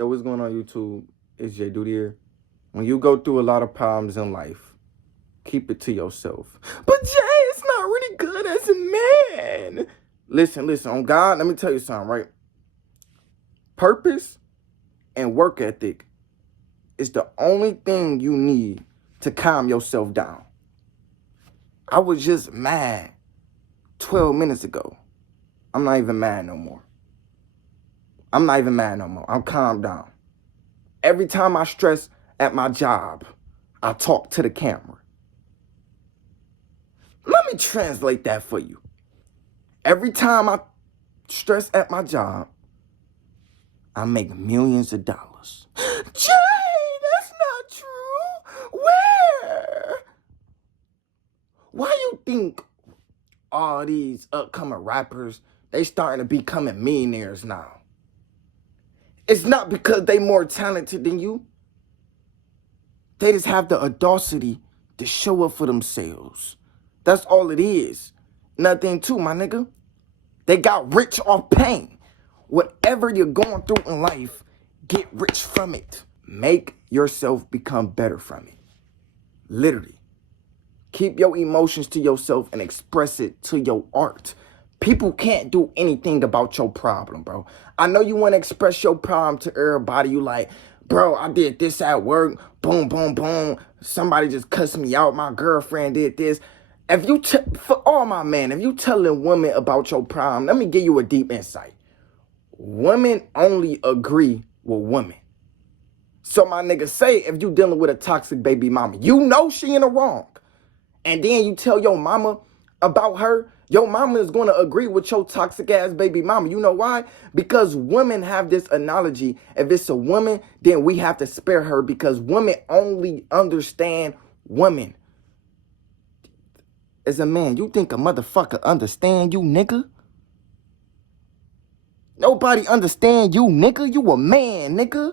Yo, what's going on YouTube? It's Jayyduty here. When you go through a lot of problems in life, keep it to yourself. But Jay, it's not really good as a man. Listen, on God, let me tell you something, right? Purpose and work ethic is the only thing you need to calm yourself down. I was just mad 12 minutes ago. I'm not even mad no more. I'm calmed down. Every time I stress at my job, I talk to the camera. Let me translate that for you. Every time I stress at my job, I make millions of dollars. Jay, that's not true. Where? Why you think all these upcoming rappers, they starting to becoming millionaires now? It's not because they more talented than you. They just have the audacity to show up for themselves. That's all it is. Nothing to, my nigga. They got rich off pain. Whatever you're going through in life, get rich from it. Make yourself become better from it. Literally. Keep your emotions to yourself and express it to your art. People can't do anything about your problem, bro. I know you want to express your problem to everybody. You like, bro, I did this at work. Boom, boom, boom. Somebody just cussed me out. My girlfriend did this. If you, for all my man, if you telling women about your problem, let me give you a deep insight. Women only agree with women. So my nigga, say if you dealing with a toxic baby mama, you know she in the wrong. And then you tell your mama about her, your mama is going to agree with your toxic ass baby mama. You know why? Because women have this analogy. If it's a woman, then we have to spare her because women only understand women. As a man, you think a motherfucker understand you, nigga? Nobody understand you, nigga. You a man, nigga.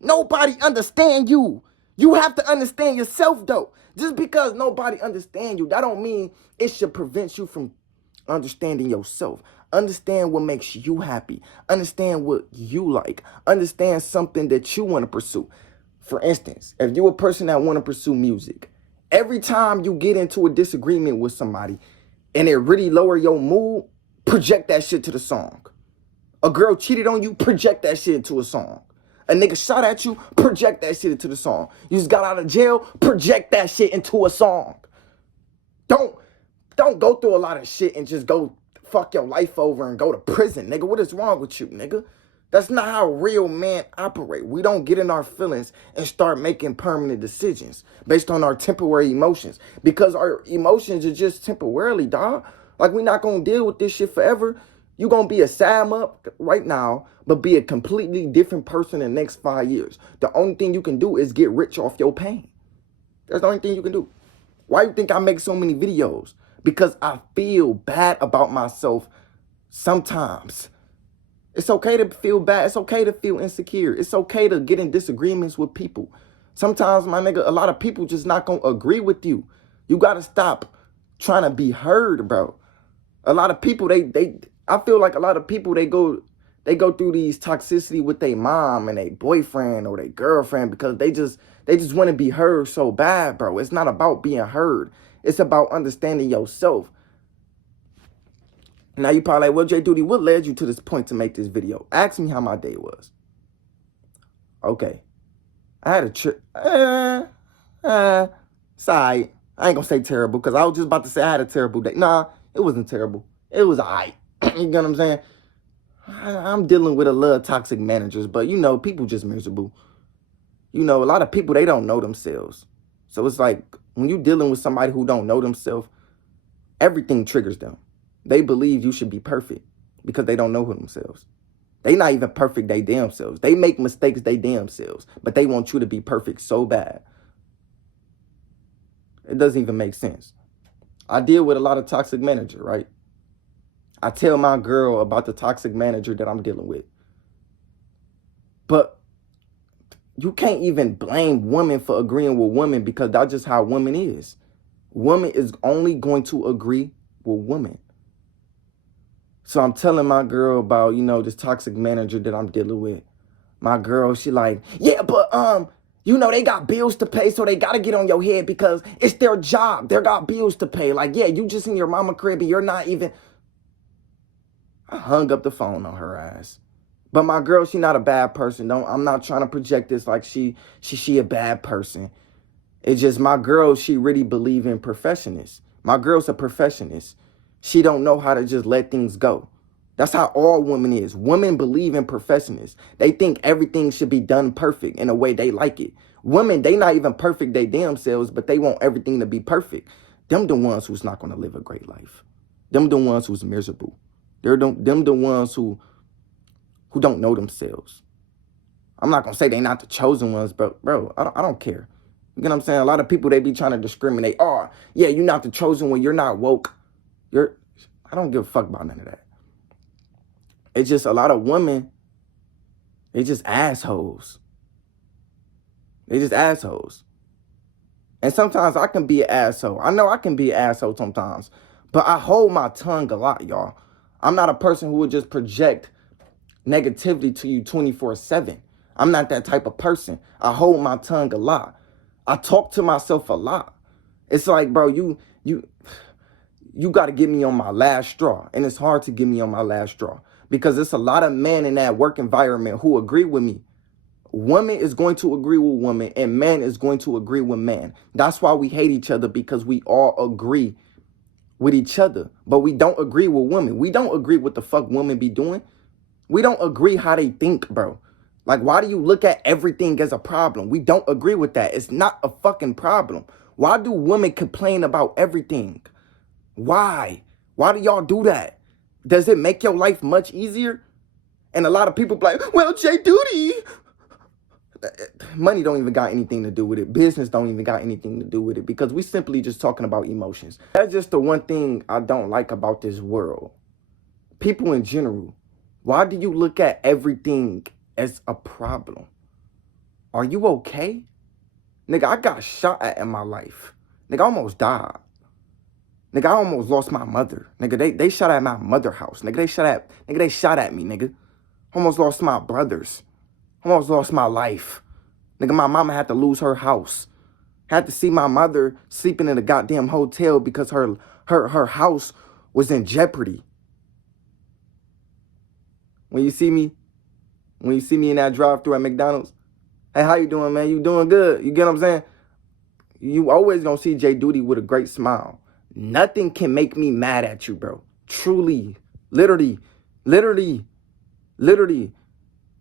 Nobody understand you. You have to understand yourself, though. Just because nobody understand you, that don't mean it should prevent you from understanding yourself. Understand what makes you happy. Understand what you like. Understand something that you want to pursue. For instance, if you're a person that want to pursue music, every time you get into a disagreement with somebody and it really lower your mood, project that shit to the song. A girl cheated on you, project that shit into a song. A nigga shot at you, project that shit into the song. You just got out of jail, project that shit into a song. Don't go through a lot of shit and just go fuck your life over and go to prison, nigga. What is wrong with you, nigga? That's not how real men operate. We don't get in our feelings and start making permanent decisions based on our temporary emotions. Because our emotions are just temporarily, dog. Like, we're not going to deal with this shit forever. You're going to be a Sam up right now, but be a completely different person in the next 5 years. The only thing you can do is get rich off your pain. That's the only thing you can do. Why you think I make so many videos? Because I feel bad about myself sometimes. It's okay to feel bad. It's okay to feel insecure. It's okay to get in disagreements with people. Sometimes, my nigga, a lot of people just not going to agree with you. You got to stop trying to be heard, bro. A lot of people, I feel like a lot of people, they go through these toxicity with their mom and their boyfriend or their girlfriend because they just want to be heard so bad, bro. It's not about being heard. It's about understanding yourself. Now you probably like, well, Jayyduty, what led you to this point to make this video? Ask me how my day was. Okay. I had a trip. Sorry. I ain't gonna say terrible because I was just about to say I had a terrible day. Nah, it wasn't terrible. It was all right. You know what I'm saying? I'm dealing with a lot of toxic managers, but, you know, people just miserable. You know, a lot of people, they don't know themselves. So it's like when you're dealing with somebody who don't know themselves, everything triggers them. They believe you should be perfect because they don't know themselves. They not even perfect, they damn selves. They make mistakes, they damn selves, but they want you to be perfect so bad. It doesn't even make sense. I deal with a lot of toxic managers, right? I tell my girl about the toxic manager that I'm dealing with. But you can't even blame women for agreeing with women because that's just how women is. Women is only going to agree with women. So I'm telling my girl about, you know, this toxic manager that I'm dealing with. My girl, she like, yeah, but you know, they got bills to pay, so they gotta get on your head because it's their job. They got bills to pay. Like, yeah, you just in your mama crib and you're not even. I hung up the phone on her ass. But my girl, she not a bad person. I'm not trying to project this like she a bad person. It's just my girl, she really believe in perfectionists. My girl's a perfectionist. She don't know how to just let things go. That's how all women is. Women believe in perfectionists. They think everything should be done perfect in a way they like it. Women, they not even perfect they damn selves, but they want everything to be perfect. Them the ones who's not going to live a great life. Them the ones who's miserable. Them the ones who don't know themselves. I'm not going to say they not the chosen ones, but bro, I don't care. You know what I'm saying? A lot of people, they be trying to discriminate. Oh, yeah, you're not the chosen one. You're not woke. I don't give a fuck about none of that. It's just a lot of women, they just assholes. They just assholes. And sometimes I can be an asshole. I know I can be an asshole sometimes. But I hold my tongue a lot, y'all. I'm not a person who would just project negativity to you 24/7. I'm not that type of person. I hold my tongue a lot. I talk to myself a lot. It's like, bro, you got to get me on my last straw. And it's hard to get me on my last straw because it's a lot of men in that work environment who agree with me. Woman is going to agree with woman and man is going to agree with man. That's why we hate each other, because we all agree with each other, but we don't agree with women. We don't agree what the fuck women be doing. We don't agree how they think, bro. Like, why do you look at everything as a problem? We don't agree with that. It's not a fucking problem. Why do women complain about everything? Why? Why do y'all do that? Does it make your life much easier? And a lot of people be like, well, Jayyduty. Money don't even got anything to do with it. Business don't even got anything to do with it, because we simply just talking about emotions. That's just the one thing I don't like about this world. People in general, why do you look at everything as a problem? Are you okay? Nigga, I got shot at in my life. Nigga, I almost died. Nigga, I almost lost my mother. Nigga, they shot at my mother house. Nigga, they shot at me, nigga. Almost lost my brothers. Almost lost my life. Nigga, my mama had to lose her house. Had to see my mother sleeping in a goddamn hotel because her house was in jeopardy. When you see me in that drive-thru at McDonald's, hey, how you doing, man? You doing good? You get what I'm saying? You always gonna see Jayyduty with a great smile. Nothing can make me mad at you, bro. Truly, literally.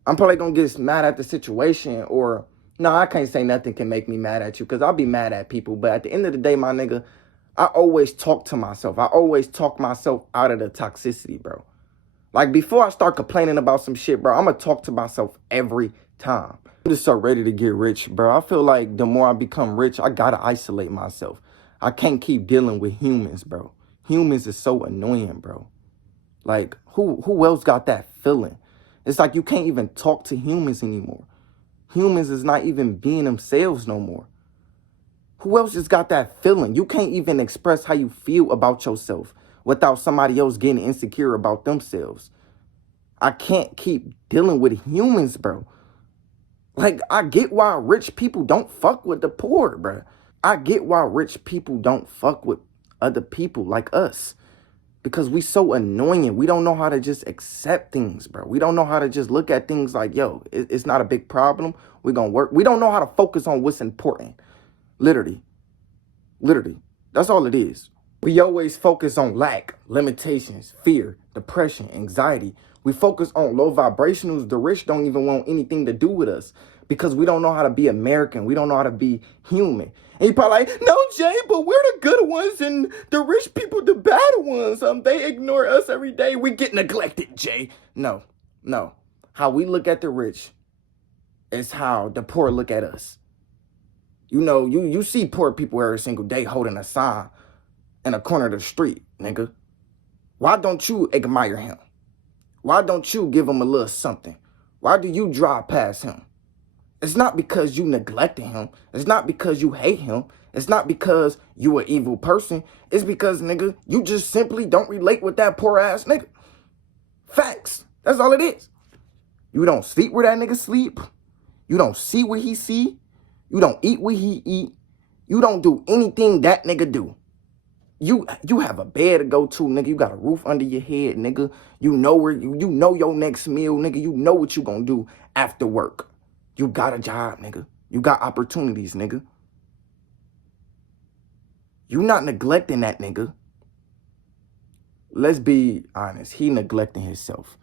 I'm probably gonna get mad at the situation, or no, I can't say nothing can make me mad at you, because I'll be mad at people. But at the end of the day, my nigga, I always talk to myself. I always talk myself out of the toxicity, bro. Like, before I start complaining about some shit, bro, I'm gonna talk to myself every time. I'm just so ready to get rich, bro. I feel like the more I become rich, I gotta isolate myself. I can't keep dealing with humans, bro. Humans is so annoying, bro. Like, who else got that feeling? It's like you can't even talk to humans anymore. Humans is not even being themselves no more. Who else just got that feeling? You can't even express how you feel about yourself without somebody else getting insecure about themselves. I can't keep dealing with humans, bro. Like, I get why rich people don't fuck with the poor, bro. I get why rich people don't fuck with other people like us. Because we so annoying. We don't know how to just accept things, bro. We don't know how to just look at things like, yo, it's not a big problem. We're going to work. We don't know how to focus on what's important. Literally. That's all it is. We always focus on lack, limitations, fear, depression, anxiety. We focus on low vibrationals. The rich don't even want anything to do with us because we don't know how to be American. We don't know how to be human. And you probably like, no, Jay, but we're the good ones and the rich people, the bad ones. They ignore us every day. We get neglected, Jay. No. How we look at the rich is how the poor look at us. You know, you see poor people every single day holding a sign in a corner of the street, nigga. Why don't you admire him? Why don't you give him a little something? Why do you drive past him? It's not because you neglected him. It's not because you hate him. It's not because you an evil person. It's because, nigga, you just simply don't relate with that poor ass nigga. Facts. That's all it is. You don't sleep where that nigga sleep. You don't see what he see. You don't eat what he eat. You don't do anything that nigga do. You have a bed to go to, nigga. You got a roof under your head, nigga. You know where you know your next meal, nigga. You know what you gonna do after work. You got a job, nigga. You got opportunities, nigga. You not neglecting that nigga. Let's be honest. He neglecting himself.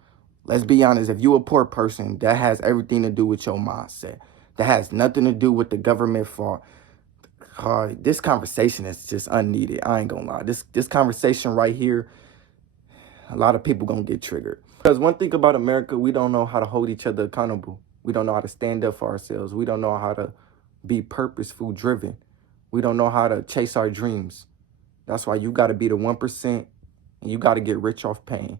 Let's be honest. If you a poor person, that has everything to do with your mindset. That has nothing to do with the government fault. This conversation is just unneeded. I ain't gonna lie. This conversation right here, a lot of people gonna get triggered. Because one thing about America, we don't know how to hold each other accountable. We don't know how to stand up for ourselves. We don't know how to be purposeful driven. We don't know how to chase our dreams. That's why you got to be the 1% and you got to get rich off pain.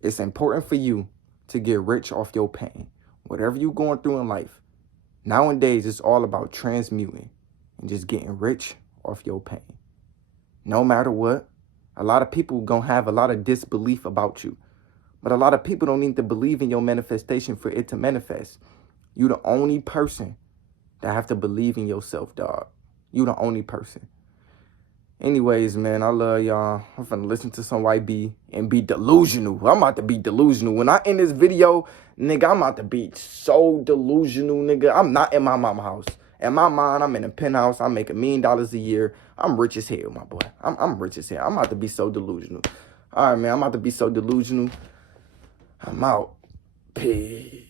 It's important for you to get rich off your pain. Whatever you're going through in life, nowadays it's all about transmuting and just getting rich off your pain. No matter what, a lot of people gonna have a lot of disbelief about you. But a lot of people don't need to believe in your manifestation for it to manifest. You the only person that have to believe in yourself, dog. You the only person. Anyways, man, I love y'all. I'm finna listen to some YB and be delusional. I'm about to be delusional. When I end this video, nigga, I'm about to be so delusional, nigga. I'm not in my mama house. In my mind, I'm in a penthouse. I make $1 million a year. I'm rich as hell, my boy. I'm rich as hell. I'm about to be so delusional. All right, man, I'm about to be so delusional. I'm out. Peace.